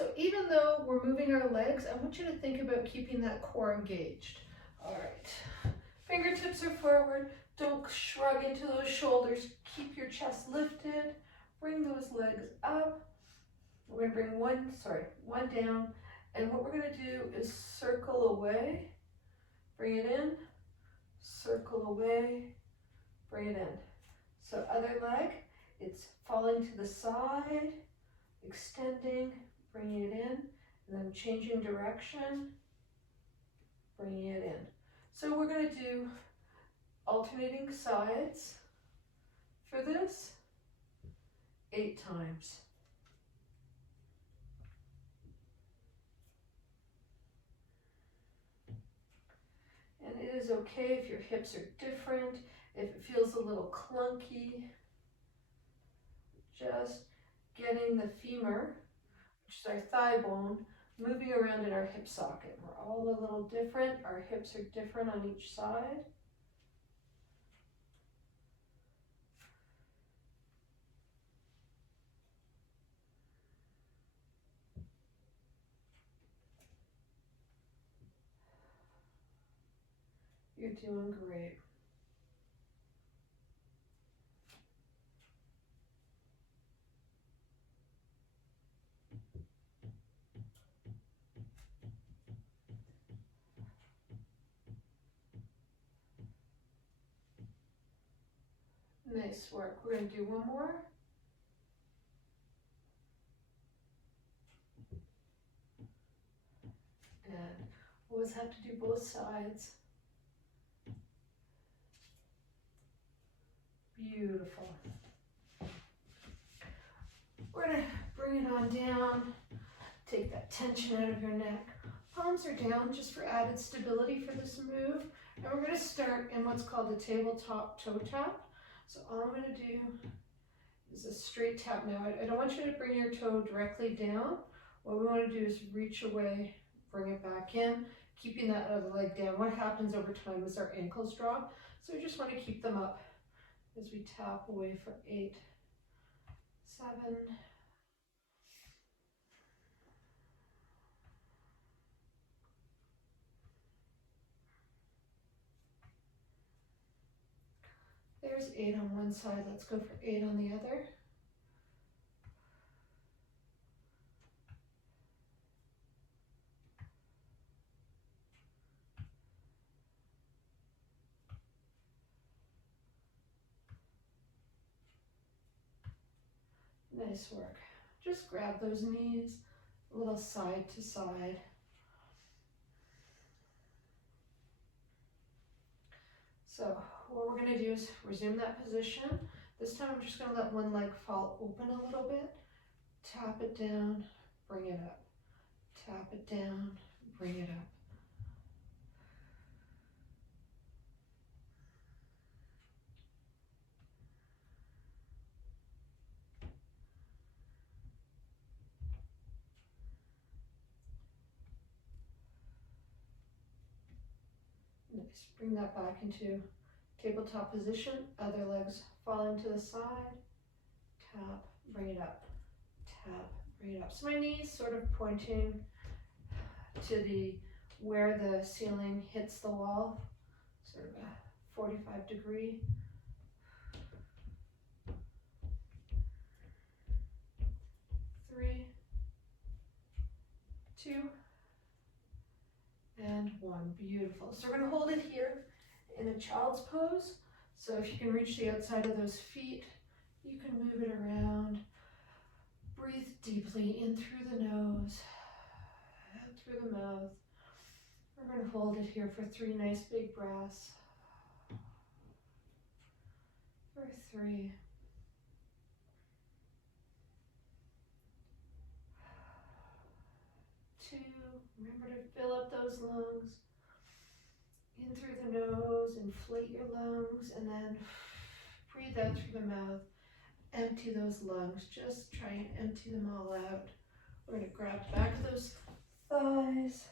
So even though we're moving our legs, I want you to think about keeping that core engaged. All right, fingertips are forward. Don't shrug into those shoulders. Keep your chest lifted. Bring those legs up. We're gonna bring one down. And what we're gonna do is circle away. Bring it in, circle away, bring it in. So other leg, it's falling to the side, extending, bringing it in, and then changing direction, bringing it in. So we're going to do alternating sides for this 8 times. And it is okay if your hips are different, if it feels a little clunky. Just getting the femur, which is our thigh bone, moving around in our hip socket. We're all a little different. Our hips are different on each side. You're doing great. Nice work. We're going to do one more. And always have to do both sides. Beautiful. We're going to bring it on down. Take that tension out of your neck. Palms are down just for added stability for this move. And we're going to start in what's called a tabletop toe tap. So all I'm going to do is a straight tap now. I don't want you to bring your toe directly down. What we want to do is reach away, bring it back in, keeping that other leg down. What happens over time is our ankles drop. So we just want to keep them up as we tap away for 8, 7, there's 8 on one side. Let's go for 8 on the other. Nice work. Just grab those knees a little side to side. So what we're going to do is resume that position. This time I'm just going to let one leg fall open a little bit. Tap it down, bring it up. Tap it down, bring it up. Nice. Bring that back into tabletop position. Other legs falling to the side. Tap, bring it up. Tap, bring it up. So my knees sort of pointing to where the ceiling hits the wall, sort of a 45-degree. 3, 2, and 1. Beautiful. So we're going to hold it here in a child's pose. So if you can reach the outside of those feet, you can move it around. Breathe deeply in through the nose, out through the mouth. We're going to hold it here for 3 nice big breaths. For 3. 2. Remember to fill up those lungs. In through the nose, inflate your lungs, and then breathe out through the mouth. Empty those lungs. Just try and empty them all out. We're going to grab the back of those thighs.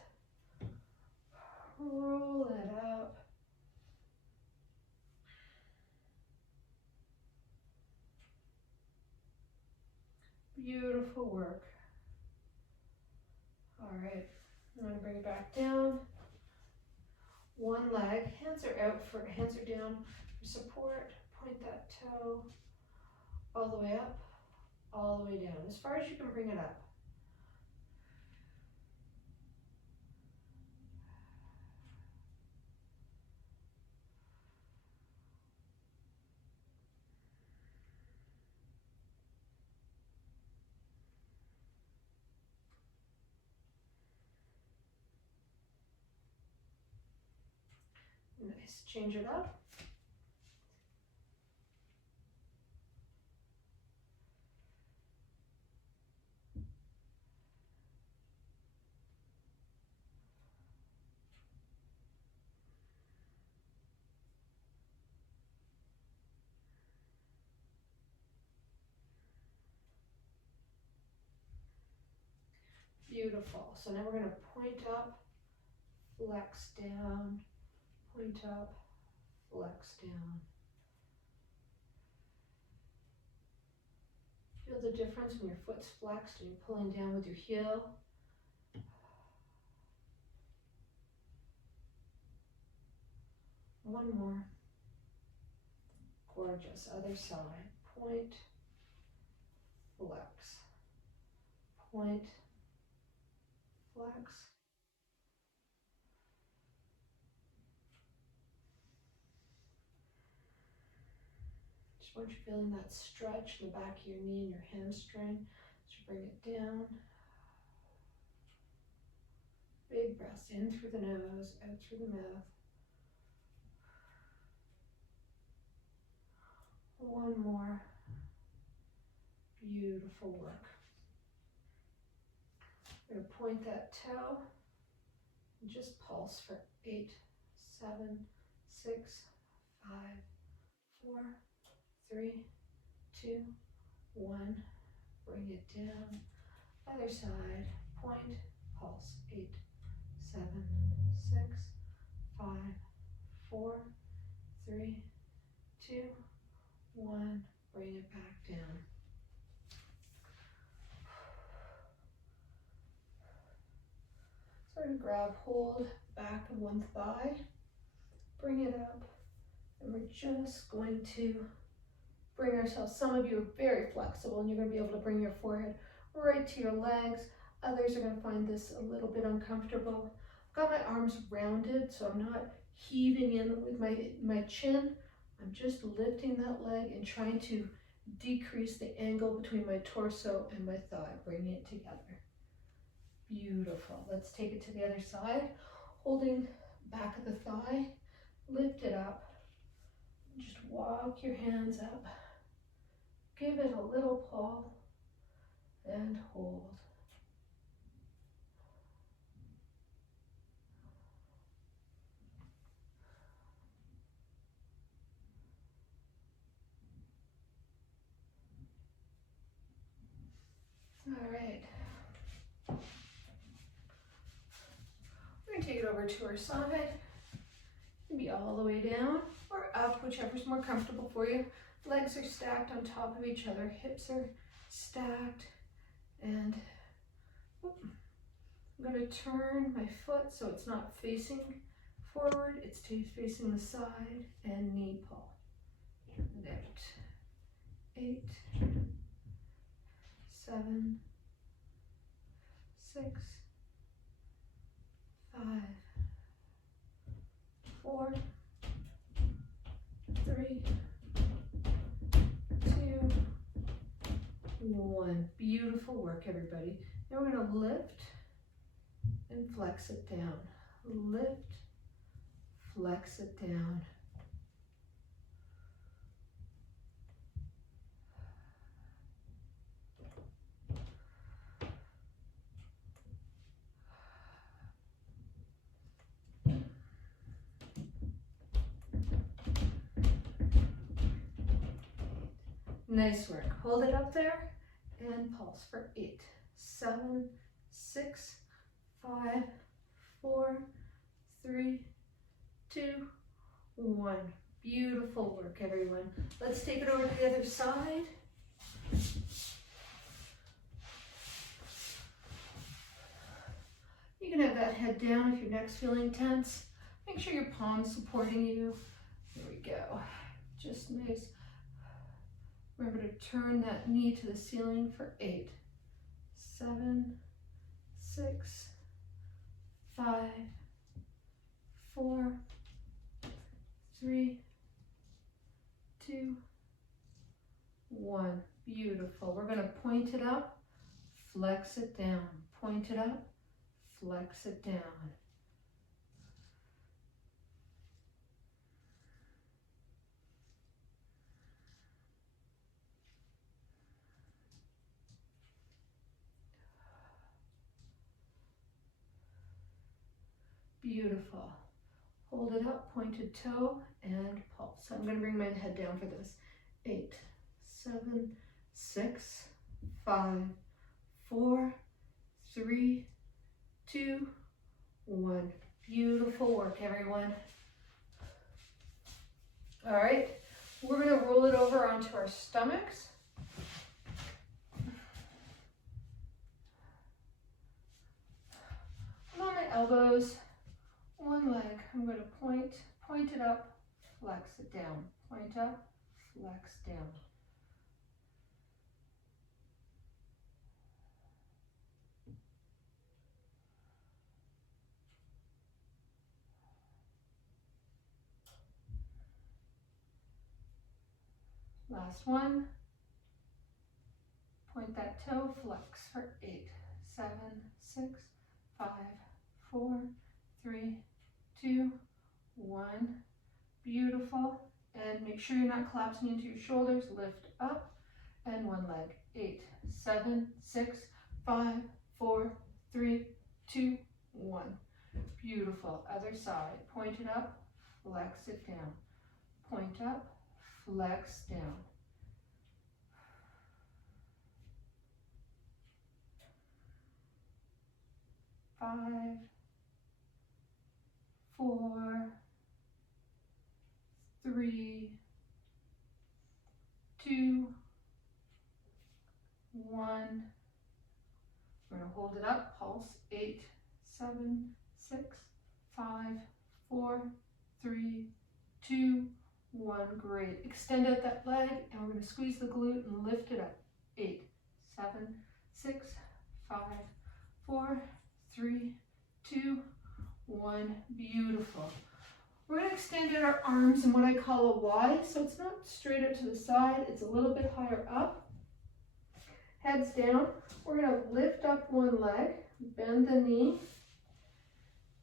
Roll it up. Beautiful work. All right, I'm gonna bring it back down. One leg, hands are down for support. Point that toe all the way up, all the way down, as far as you can bring it up. Nice, change it up. Beautiful. So now we're going to point up, flex down, point up, flex down. Feel the difference when your foot's flexed and you're pulling down with your heel. One more. Gorgeous. Other side. Point, flex. Point, flex. Just want you feeling that stretch in the back of your knee and your hamstring. So bring it down. Big breaths in through the nose, out through the mouth. One more. Beautiful work. We're going to point that toe and just pulse for 8, 7, 6, 5, 4, 3, 2, 1. Bring it down. Other side. Point, pulse. 8, 7, 6, 5, 4, 3, 2, 1. Bring it back down. So we're going to grab hold back of one thigh, bring it up, and we're just going to bring ourselves. Some of you are very flexible and you're going to be able to bring your forehead right to your legs. Others are going to find this a little bit uncomfortable. I've got my arms rounded, so I'm not heaving in with my chin. I'm just lifting that leg and trying to decrease the angle between my torso and my thigh, bringing it together. Beautiful. Let's take it to the other side. Holding back of the thigh, lift it up. Just walk your hands up. Give it a little pull and hold. All right. We're going to take it over to our side. Maybe all the way down or up, whichever's more comfortable for you. Legs are stacked on top of each other. Hips are stacked. And I'm going to turn my foot so it's not facing forward. It's facing the side and knee pull. And out. 8, 7, 6, 5, 4, 3, 2, 1. Beautiful work, everybody. Now we're going to lift and flex it down. Lift, flex it down. Nice work. Hold it up there and pulse for 8, 7, 6, 5, 4, 3, 2, 1. Beautiful work, everyone. Let's take it over to the other side. can have that head down if your neck's feeling tense. Make sure your palm's supporting you. There we go. Just nice. Remember to turn that knee to the ceiling for 8, 7, 6, 5, 4, 3, 2, 1. Beautiful. We're going to point it up, flex it down. Point it up, flex it down. Beautiful. Hold it up, pointed toe, and pulse. So I'm going to bring my head down for this. 8, 7, 6, 5, 4, 3, 2, 1. Beautiful work, everyone. All right, we're going to roll it over onto our stomachs. I'm on my elbows. One leg, I'm going to point it up, flex it down. Point up, flex down. Last one. Point that toe, flex for 8, 7, 6, 5, 4, 3, 2, 1. Beautiful. And make sure you're not collapsing into your shoulders. Lift up and one leg. 8, 7, 6, 5, 4, 3, 2, 1. Beautiful. Other side. Point it up, flex it down. Point up, flex down. 5, 4, 3, 2, 1. We're going to hold it up, pulse. 8, 7, 6, 5, 4, 3, 2, 1. Great. Extend out that leg, and we're going to squeeze the glute and lift it up. 8, 7, 6, 5, 4, 3, 2, 1. Beautiful. We're going to extend out our arms in what I call a Y, so it's not straight up to the side, it's a little bit higher up. Heads down. We're going to lift up one leg, bend the knee,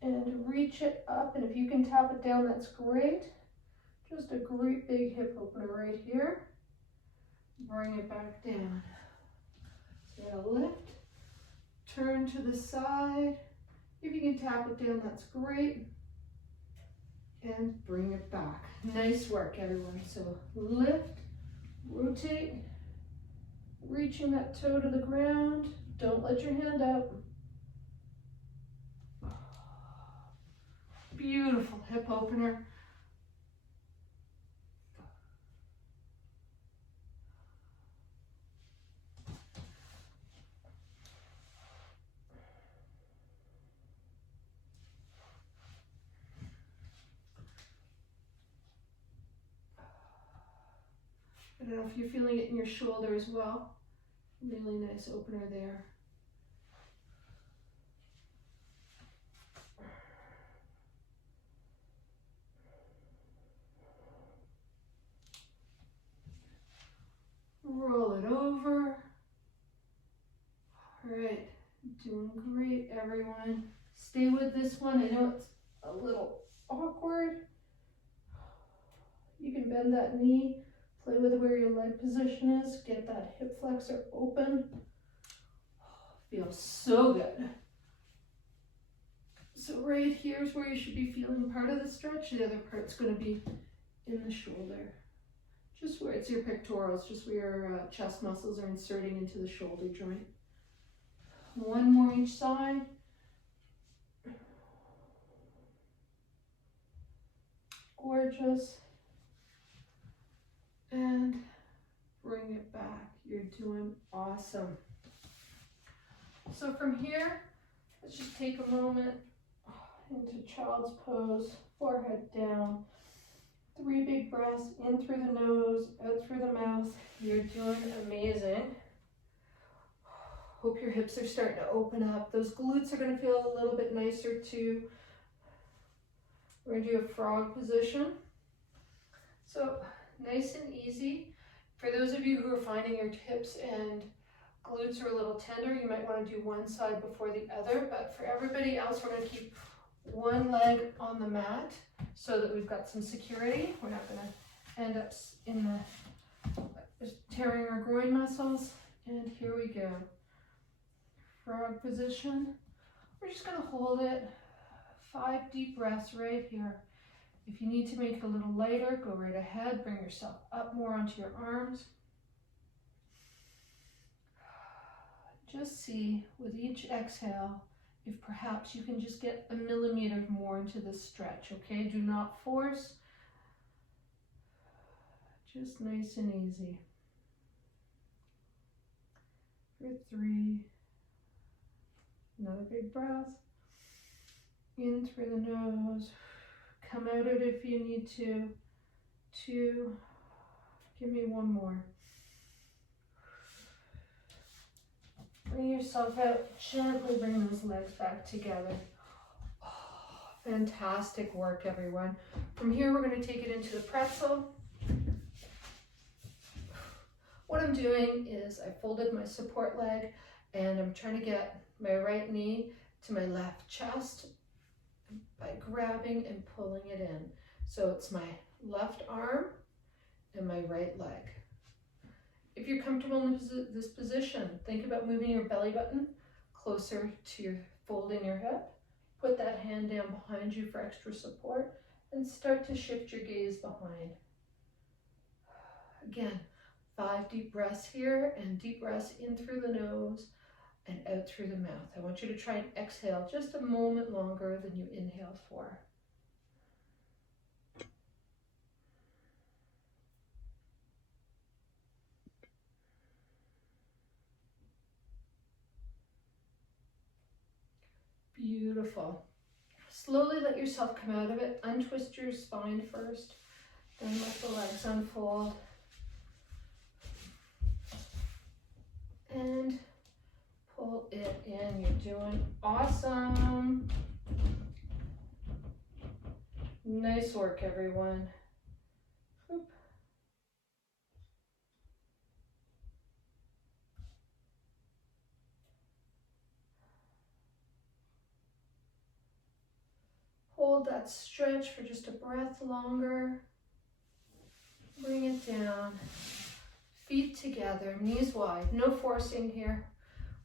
and reach it up. And if you can tap it down, that's great. Just a great big hip opener right here. Bring it back down. So we're going to lift, turn to the side. If you can tap it down, that's great. And bring it back. Nice work, everyone. So lift, rotate, reaching that toe to the ground. Don't let your hand out. Beautiful hip opener. I don't know if you're feeling it in your shoulder as well. Really nice opener there. Roll it over. All right, doing great, everyone. Stay with this one. I know it's a little awkward. You can bend that knee. Play with where your leg position is. Get that hip flexor open. Feels so good. So right here is where you should be feeling part of the stretch. The other part's going to be in the shoulder. Just where it's your pectorals, just where your chest muscles are inserting into the shoulder joint. One more each side. Gorgeous. And bring it back. You're doing awesome. So from here, Let's just take a moment into child's pose, forehead down. 3 big breaths, in through the nose, out through the mouth. You're doing amazing. Hope your hips are starting to open up. Those glutes are going to feel a little bit nicer too. We're going to do a frog position. So nice and easy. For those of you who are finding your hips and glutes are a little tender, you might want to do one side before the other. But for everybody else, we're going to keep one leg on the mat so that we've got some security. We're not going to end up in the tearing our groin muscles. And here we go. Frog position. We're just going to hold it. 5 deep breaths right here. If you need to make it a little lighter, go right ahead. Bring yourself up more onto your arms. Just see with each exhale if perhaps you can just get a millimeter more into this stretch, okay? Do not force. Just nice and easy. For 3. Another big breath. In through the nose. Come out it if you need to. 2. Give me 1 more. Bring yourself out. Gently bring those legs back together. Oh, fantastic work, everyone. From here, we're going to take it into the pretzel. What I'm doing is I folded my support leg and I'm trying to get my right knee to my left chest by grabbing and pulling it in. So it's my left arm and my right leg. If you're comfortable in this position, think about moving your belly button closer to your folding your hip. Put that hand down behind you for extra support and start to shift your gaze behind. Again, 5 deep breaths here and deep breaths in through the nose and out through the mouth. I want you to try and exhale just a moment longer than you inhaled for. Beautiful. Slowly let yourself come out of it. Untwist your spine first, then let the legs unfold. And pull it in. You're doing awesome. Nice work, everyone. Oop. Hold that stretch for just a breath longer. Bring it down. Feet together, knees wide, no forcing here.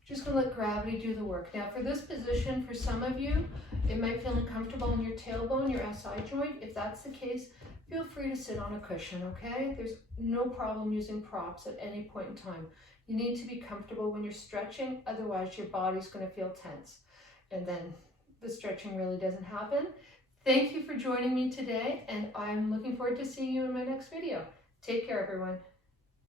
Just gonna let gravity do the work. Now for this position, for some of you, it might feel uncomfortable in your tailbone, your SI joint. If that's the case, feel free to sit on a cushion, okay? There's no problem using props at any point in time. You need to be comfortable when you're stretching, otherwise your body's gonna feel tense. And then the stretching really doesn't happen. Thank you for joining me today, and I'm looking forward to seeing you in my next video. Take care, everyone.